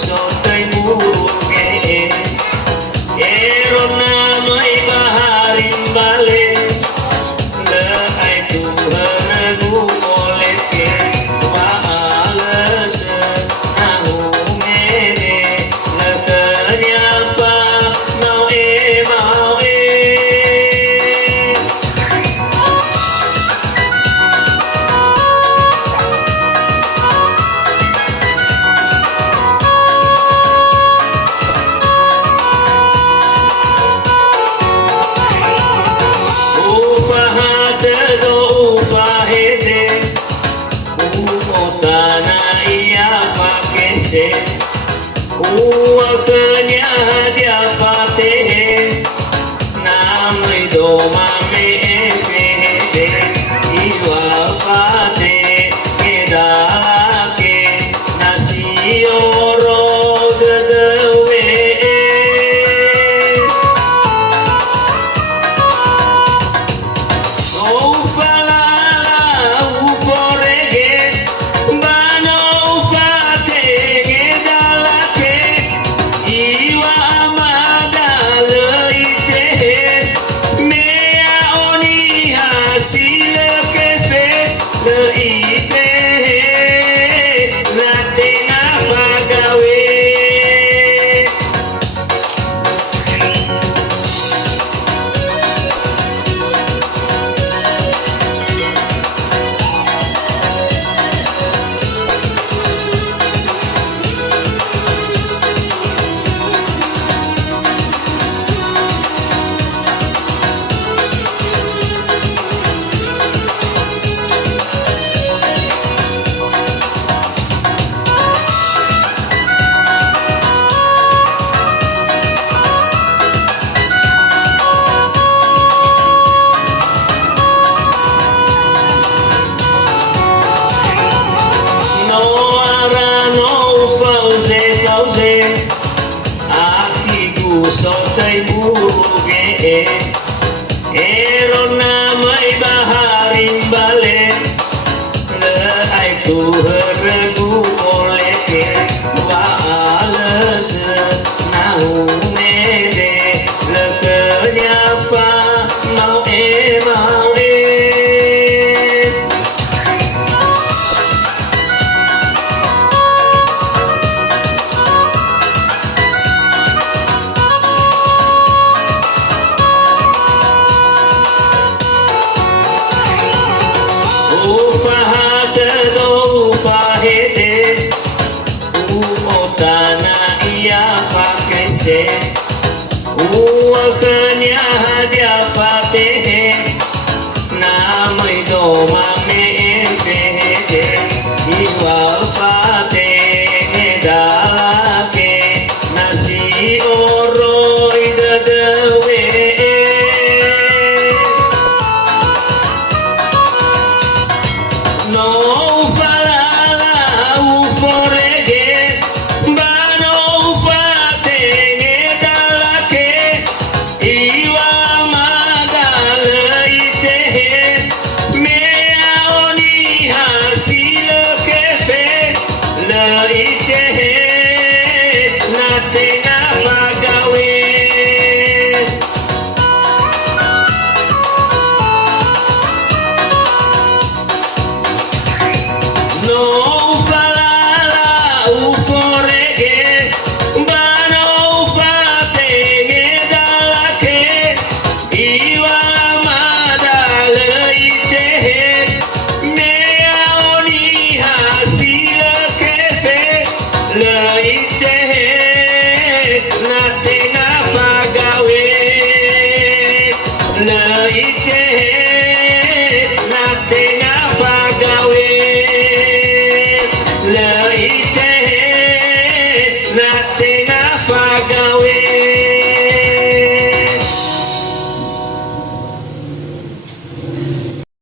sotai buruge erona mai baharin balik le ai tu hanagu oleke waales nahu mene le kenyafa mau mau Uaknya dia fatih namai doma me fede iwa fatih kedalake nasioro gedewe ufalala uforege bano fatih kedalake iwa amada leite mea oni hasil kefe leite latena fagawe sotai buruge erona mai baharin balik le ai tu heragu oleke waales nahu mede le kenyafa mau mau uaknya dia fatih namai doma me fede iwa fatih dalake nasi oroi dedewe no falala uforege bano fatih iwa madal ite mea oni hasil kefe leite natena fagawe no falala uforege bano fatih iwa madal ite mea oni hasil kefe leite natena fagawe leite